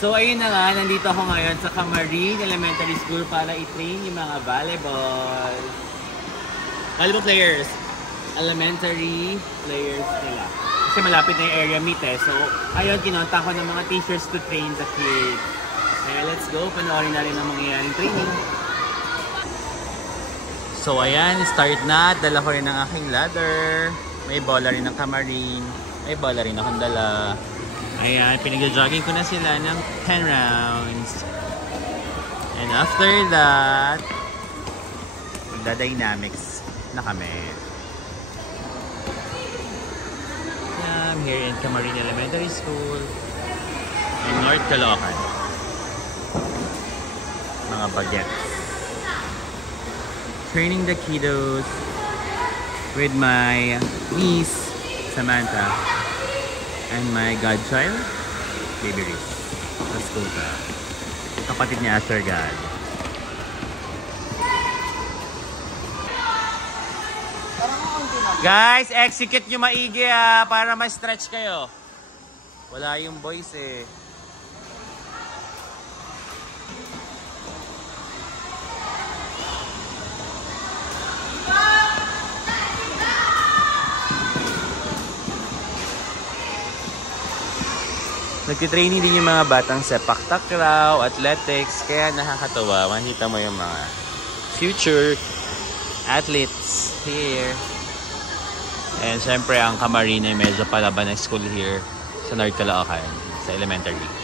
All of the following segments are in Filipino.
So ayun na nga, nandito ako ngayon sa Camarine Elementary School para i-train yung mga volleyball players. Elementary players nila. Kasi malapit na yung area meet eh. So ayun, kinonta ko ng mga teachers to train the kids. Kaya let's go, panoorin na rin ang mangyayaring training. So ayan, start na. Dala ko rin ang aking ladder. May bola rin ng Camarine. May bola rin akong dala. Ayan, pinag-jogging ko na sila ng 10 rounds. And after that, magda-dynamics na kami. I'm here in Camarine Elementary School in North Caloocan. Mga bagets. Training the kiddos with my niece, Samantha. And my godchild, Baby Riz. Let's go ka. Kapatid niya, Sir God. Guys, execute nyo maigi para ma-stretch kayo. Wala yung boys eh. Nagtitraining din yung mga batang sepak takraw, athletics, kaya nakakatawa. Makikita mo yung mga future athletes here. And syempre ang Camarine ay medyo palaban ng school here sa North Caloocan, sa elementary.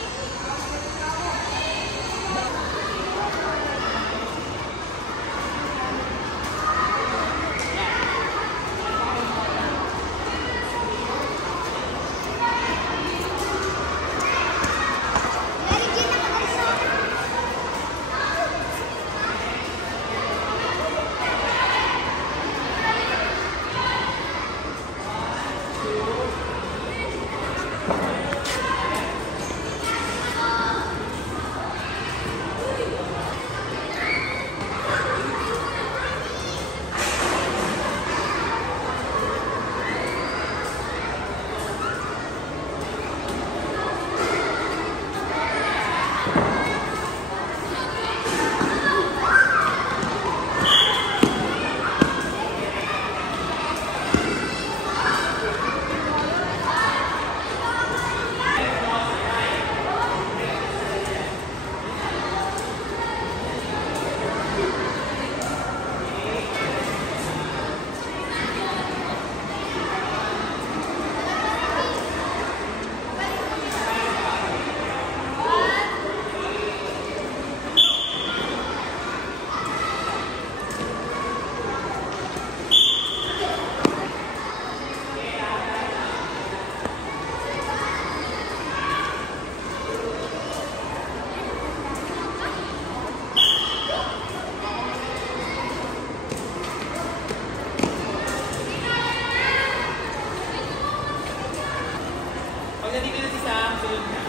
Nandito na si Sam, sunod na.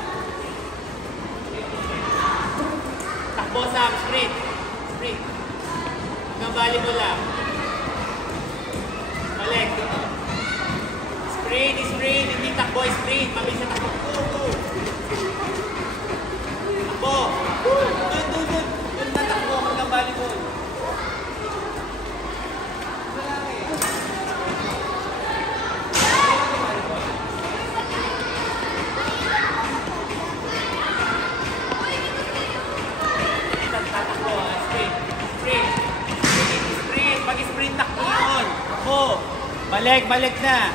Takbo Sam, sprint. Sprint. Hanggang volleyball lang. Balik. Sprint, sprint. Hindi takbo, sprint. Mabilis na takbo. Takbo. Doon na takbo hanggang volleyball. Balik na.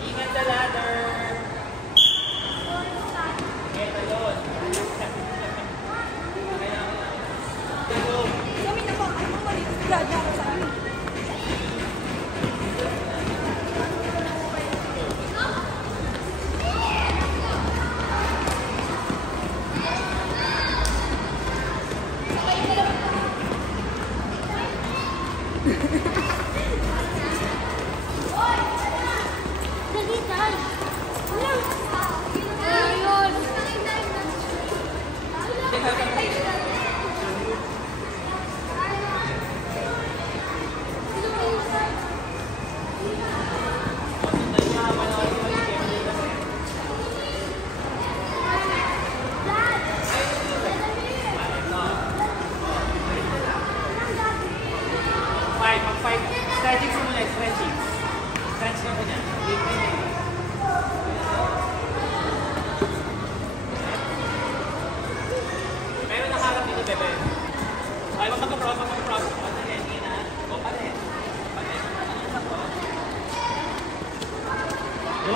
Ingat sa ladder. Talon. Kami na po, ano mali? Gada ako sa amin.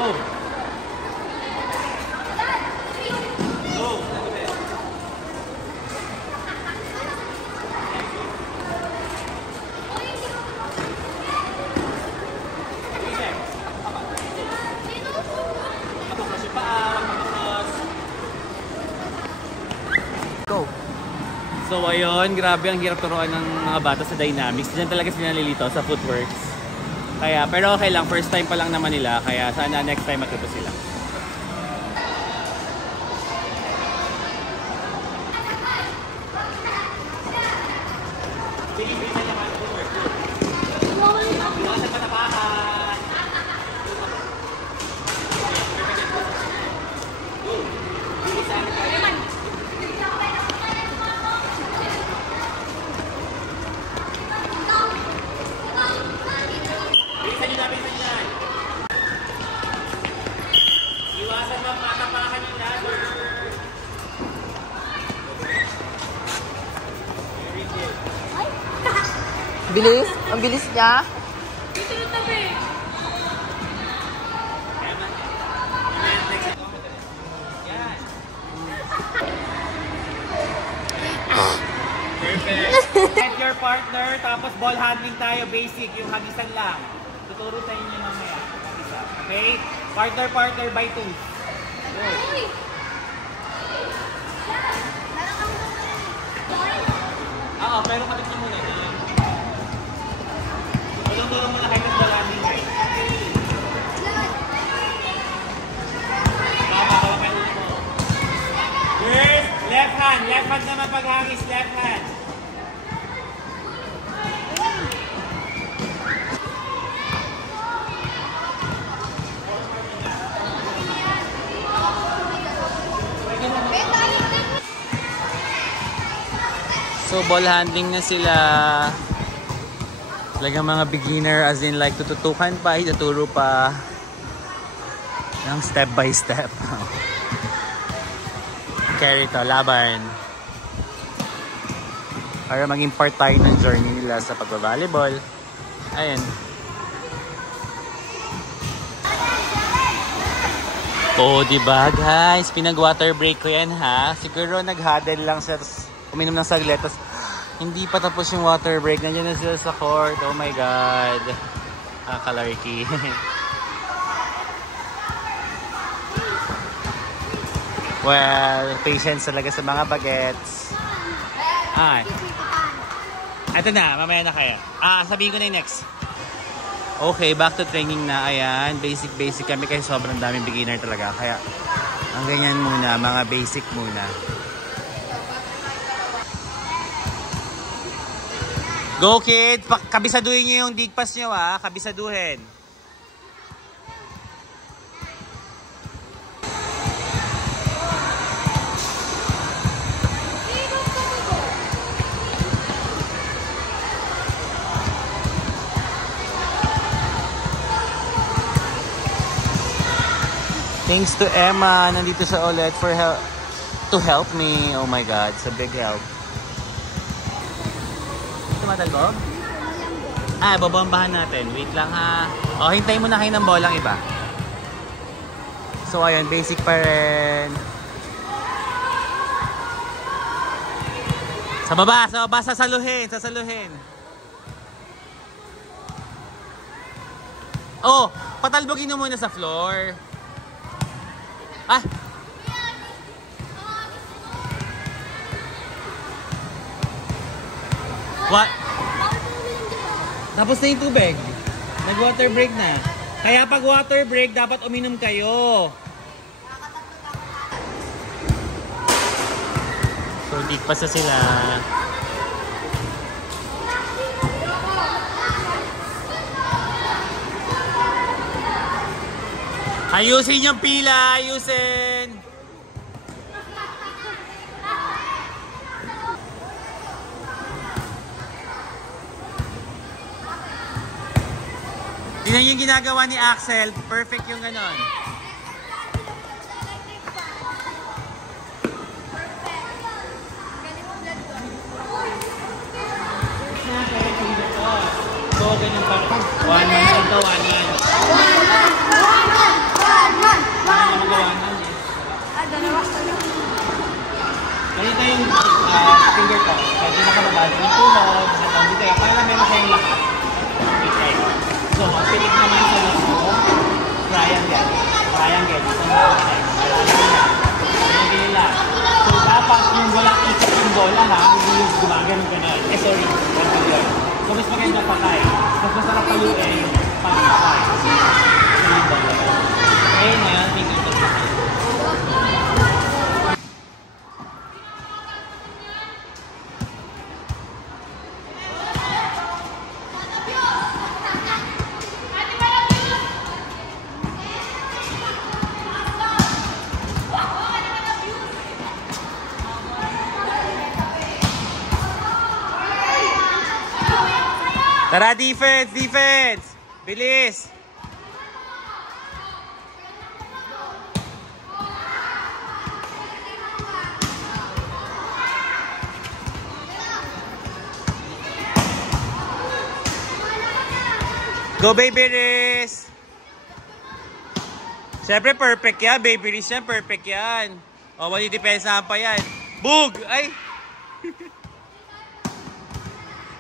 Go! Go! Go. So ayun, grabe ang hirap turuan ng mga bata sa dynamics. Diyan talaga sila nalilito sa footworks. Kaya, pero okay lang, first time pa lang naman nila. Kaya sana next time matuto sila. Pilipinan naman footwork. Iwasan patapakan. Go. Bilisan ka. Iwasan mo matapakan yung ladder. Very good. Bilis. Ang bilis niya. Dito na tabi. Yan. Perfect. Get your partner, tapos ball handling tayo, basic, yung hagisan lang. Tuturo sa inyo mamaya. Okay? Partner by 2. Go. Oo, pero kapit nyo muna. Tulong-tulong muna kayo ng ball handling kayo. Hawakan nyo mo. First, left hand naman paghangis, left hand. So ball handling na sila. Talagang mga beginner, as in like tututukan pa, ituturo pa ng step by step. Carry to, laban. Para maging part tayo ng journey nila sa pagbabalibol. Ayun. Oh, diba guys? Pinag-water break ko yan ha. Siguro nag-huddle lang siya, tapos uminom ng saglit, tapos hindi pa tapos yung water break. Nandiyan na sila sa court. Oh my God. Kalarky. Well, patience talaga sa mga bagets. Ito na, mamaya na kaya. Sabihin ko na yung next. Okay, back to training na. Ayan, basic kami kasi sobrang daming beginner talaga. Kaya, ang ganyan muna, mga basic muna. Go kid! Kabisaduhin nyo yung dig pass nyo ha. Kabisaduhin. Thanks to Emma, nandito sa OLED to help me. Oh my God, it's a big help. Tumatalbog? Babombahan natin. Wait lang ha. O, hintayin mo na kayo ng bolang iba. So, ayun, basic pa rin. Sa baba, sasaluhin. Oh, patalbogin mo muna sa floor. What? Tapos na yung tubig. Nag-water break na. Kaya pag water break, dapat uminom kayo. So, di pa sa sila. Ayusin yung pila, ayusin. Tingnan yung ginagawa ni Axel. Perfect yung ganon. So, ganyan pa. 1 hand to 1 hand. Dito yung finger ko. Kaya pinakamabaling yung tulog. Dito yung para meron kayong lakas. Okay. So, ang pilik naman sa loob, triangle. Triangle. Ito na okay. Triangle lang. So, dapat yung walang ikot yung bola ha, hindi yung gumagano gano'n. Sorry. So, mas maganda patay. Mas masarap paluin pag patay. Okay, ngayon, tingin ko. Tara, defense! Defense! Bilis! Go, Baby Riz! Siyempre, perfect yan. Baby Riz yan, perfect yan. O, wali depensahan pa yan. Boog! Ay!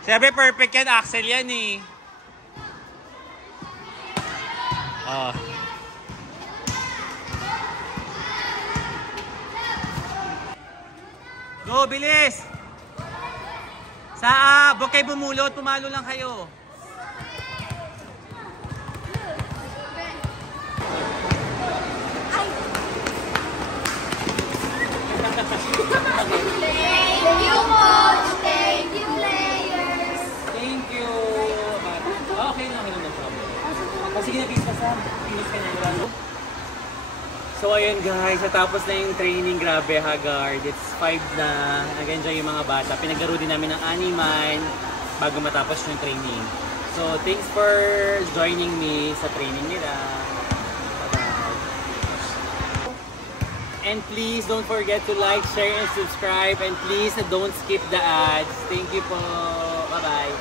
Siyempre, perfect yan. Axel yan eh. Oh. Go, bilis! Huwag kayo bumulot. Pumalo lang kayo. Thank you, Coach. Thank you, players. Thank you. Okay na, okay na problem. Sige na, please, basta. Pinis ka na. So, ayun guys, natapos na yung training. Grabe, Haggard. It's 5 na. Nag-enjoy yung mga bata. Pinaglaro din namin ng Animan bago matapos yung training. So, thanks for joining me sa training nila. Bye-bye. And please don't forget to like, share, and subscribe. And please don't skip the ads. Thank you po. Bye-bye.